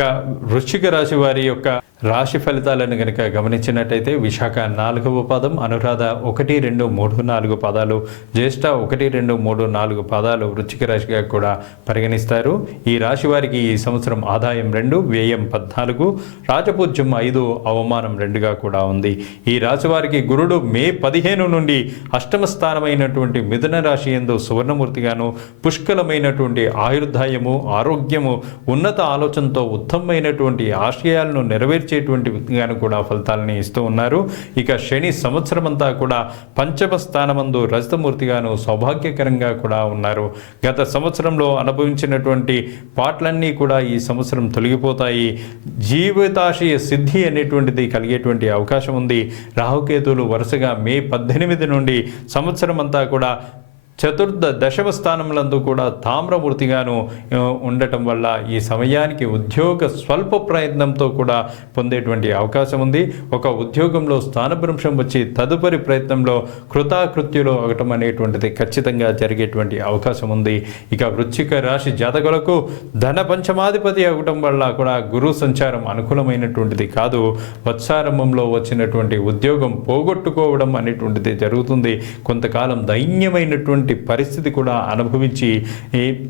ఇక వృశ్చిక రాశి వారి యొక్క రాశి ఫలితాలను కనుక గమనించినట్టయితే విశాఖ 4వ పాదం, అనురాధ 1, 2, 3, 4 పాదాలు, జ్యేష్ఠ 1, 2, 3, 4 పాదాలు వృశ్చిక రాశిగా కూడా పరిగణిస్తారు. ఈ రాశి వారికి ఈ సంవత్సరం ఆదాయం 2, వ్యయం 14, రాజపూజ్యం 5, అవమానం 2గా కూడా ఉంది. ఈ రాశి వారికి గురుడు మే 15 నుండి అష్టమ స్థానమైనటువంటి మిథున రాశి యందు సువర్ణమూర్తిగాను, పుష్కలమైనటువంటి ఆయుర్దాయము, ఆరోగ్యము, ఉన్నత ఆలోచనతో ఉత్తమమైనటువంటి ఆశయాలను నెరవేర్చేటువంటి వ్యక్తిగాను కూడా ఫలితాలని ఇస్తూ ఉన్నారు. ఇక శని సంవత్సరం అంతా కూడా పంచమ స్థానమందు రజతమూర్తిగాను సౌభాగ్యకరంగా కూడా ఉన్నారు. గత సంవత్సరంలో అనుభవించినటువంటి పాటలన్నీ కూడా ఈ సంవత్సరం తొలగిపోతాయి. జీవితాశయ సిద్ధి అనేటువంటిది కలిగేటువంటి అవకాశం ఉంది. రాహుకేతువులు వరుసగా మే 18 నుండి సంవత్సరం అంతా కూడా చతుర్థ దశమ స్థానములందు కూడా తామ్రమూర్తిగాను ఉండటం వల్ల ఈ సమయానికి ఉద్యోగ స్వల్ప ప్రయత్నంతో కూడా పొందేటువంటి అవకాశం ఉంది. ఒక ఉద్యోగంలో స్థానభ్రంశం వచ్చి తదుపరి ప్రయత్నంలో కృతాకృత్యులు అవటం అనేటువంటిది ఖచ్చితంగా జరిగేటువంటి అవకాశం ఉంది. ఇక వృశ్చిక రాశి జాతకులకు ధన పంచమాధిపతి అవటం వల్ల కూడా గురు సంచారం అనుకూలమైనటువంటిది కాదు. వత్సారంభంలో వచ్చినటువంటి ఉద్యోగం పోగొట్టుకోవడం అనేటువంటిది జరుగుతుంది. కొంతకాలం దైన్యమైనటువంటి పరిస్థితి కూడా అనుభవించి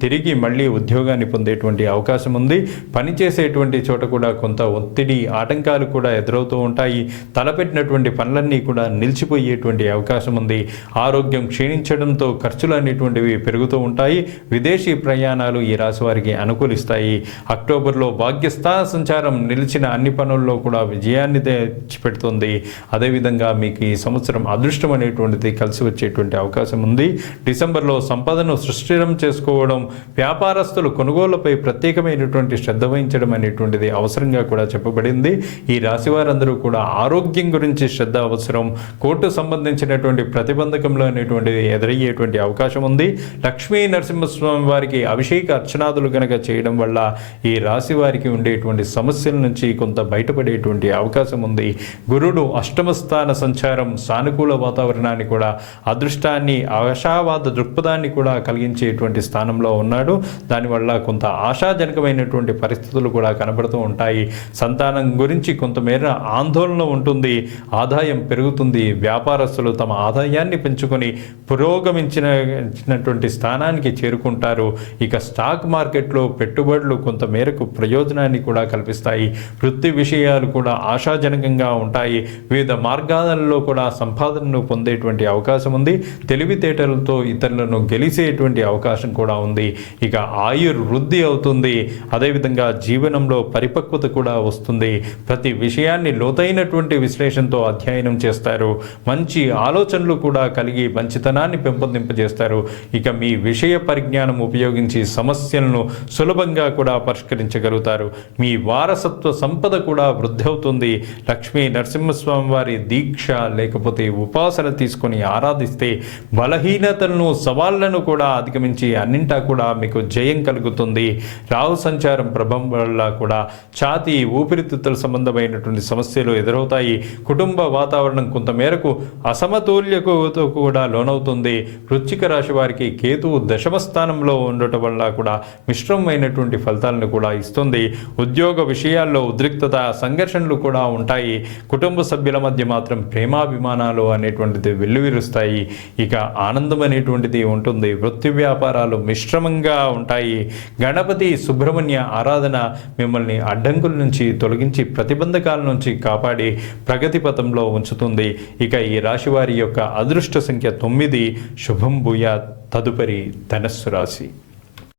తిరిగి మళ్ళీ ఉద్యోగాన్ని పొందేటువంటి అవకాశం ఉంది. పనిచేసేటువంటి చోట కూడా కొంత ఒత్తిడి, ఆటంకాలు కూడా ఎదురవుతూ ఉంటాయి. తలపెట్టినటువంటి పనులన్నీ కూడా నిలిచిపోయేటువంటి అవకాశం ఉంది. ఆరోగ్యం క్షీణించడంతో ఖర్చులు అనేటువంటివి పెరుగుతూ ఉంటాయి. విదేశీ ప్రయాణాలు ఈ రాశి వారికి అనుకూలిస్తాయి. అక్టోబర్లో భాగ్యస్థాన సంచారం నిలిచిన అన్ని పనుల్లో కూడా విజయాన్ని తెచ్చిపెడుతుంది. అదేవిధంగా మీకు ఈ సంవత్సరం అదృష్టం అనేటువంటిది కలిసి వచ్చేటువంటి అవకాశం ఉంది. డిసెంబర్లో సంపదను సృష్టిరం చేసుకోవడం, వ్యాపారస్తులు కొనుగోళ్లపై ప్రత్యేకమైనటువంటి శ్రద్ధ వహించడం అనేటువంటిది అవసరంగా కూడా చెప్పబడింది. ఈ రాశి వారందరూ కూడా ఆరోగ్యం గురించి శ్రద్ధ అవసరం. కోర్టు సంబంధించినటువంటి ప్రతిబంధకంలో అనేటువంటిది ఎదురయ్యేటువంటి అవకాశం ఉంది. లక్ష్మీ నరసింహస్వామి వారికి అభిషేక అర్చనాదులు కనుక చేయడం వల్ల ఈ రాశి వారికి ఉండేటువంటి సమస్యల నుంచి కొంత బయటపడేటువంటి అవకాశం ఉంది. గురుడు అష్టమ స్థాన సంచారం సానుకూల వాతావరణాన్ని కూడా, అదృష్టాన్ని, ఆశావాద దృక్పథాన్ని కూడా కలిగించేటువంటి స్థానంలో ఉన్నాడు. దానివల్ల కొంత ఆశాజనకమైనటువంటి పరిస్థితులు కూడా కనబడుతూ ఉంటాయి. సంతానం గురించి కొంతమేర ఆందోళన ఉంటుంది. ఆదాయం పెరుగుతుంది. వ్యాపారస్తులు తమ ఆదాయాన్ని పెంచుకొని పురోగమించినటువంటి స్థానానికి చేరుకుంటారు. ఇక స్టాక్ మార్కెట్లో పెట్టుబడులు కొంత మేరకు ప్రయోజనాన్ని కూడా కల్పిస్తాయి. వృత్తి విషయాలు కూడా ఆశాజనకంగా ఉంటాయి. వివిధ మార్గాలలో కూడా సంపాదనను పొందేటువంటి అవకాశం ఉంది. తెలివితేటలతో ఇతరులను గెలిచేటువంటి అవకాశం కూడా ఉంది. ఇక ఆయుర్వృద్ధి అవుతుంది. అదేవిధంగా జీవనంలో పరిపక్వత కూడా వస్తుంది. ప్రతి విషయాన్ని లోతైనటువంటి విశ్లేషణతో అధ్యయనం చేస్తారు. మంచి ఆలోచనలు కూడా కలిగి మంచితనాన్ని పెంపొందింపజేస్తారు. ఇక మీ విషయ పరిజ్ఞానం ఉపయోగించి సమస్యలను సులభంగా కూడా పరిష్కరించగలుగుతారు. మీ వారసత్వ సంపద కూడా వృద్ధి అవుతుంది. లక్ష్మీ నరసింహస్వామి వారి దీక్ష లేకపోతే ఉపాసన తీసుకొని ఆరాధిస్తే బలహీనతలను, సవాళ్లను కూడా అధిగమించి అన్నింటా కూడా మీకు జయం కలుగుతుంది. రాహు సంచారం ప్రభావం వల్ల కూడా ఛాతీ, ఊపిరితిత్తుల సంబంధమైనటువంటి సమస్యలు ఎదురవుతాయి. కుటుంబ వాతావరణం కొంతమేరకు అసమతుల్యతకు కూడా లోనవుతుంది. వృశ్చిక రాశి వారికి కేతువు దశమ స్థానంలో ఉండటం వల్ల కూడా మిశ్రమమైనటువంటి ఫలితాలను కూడా ఇస్తుంది. ఉద్యోగ విషయాల్లో ఉద్రిక్తత, సంఘర్షణలు కూడా ఉంటాయి. కుటుంబ సభ్యుల మధ్య మాత్రం ప్రేమాభిమానాలు అనేటువంటిది వెల్లువిరుస్తాయి. ఇక ఆనందం అనేటువంటిది ఉంటుంది. వృత్తి వ్యాపారాలు మిశ్రమంగా ఉంటాయి. గణపతి, సుబ్రహ్మణ్య ఆరాధన మిమ్మల్ని అడ్డంకుల నుంచి తొలగించి ప్రతిబంధకాల నుంచి కాపాడి ప్రగతి పథంలో ఉంచుతుంది. ఇక ఈ రాశి వారి యొక్క అదృష్ట సంఖ్య 9. శుభం భూయాత్. తదుపరి ధనస్సు రాశి.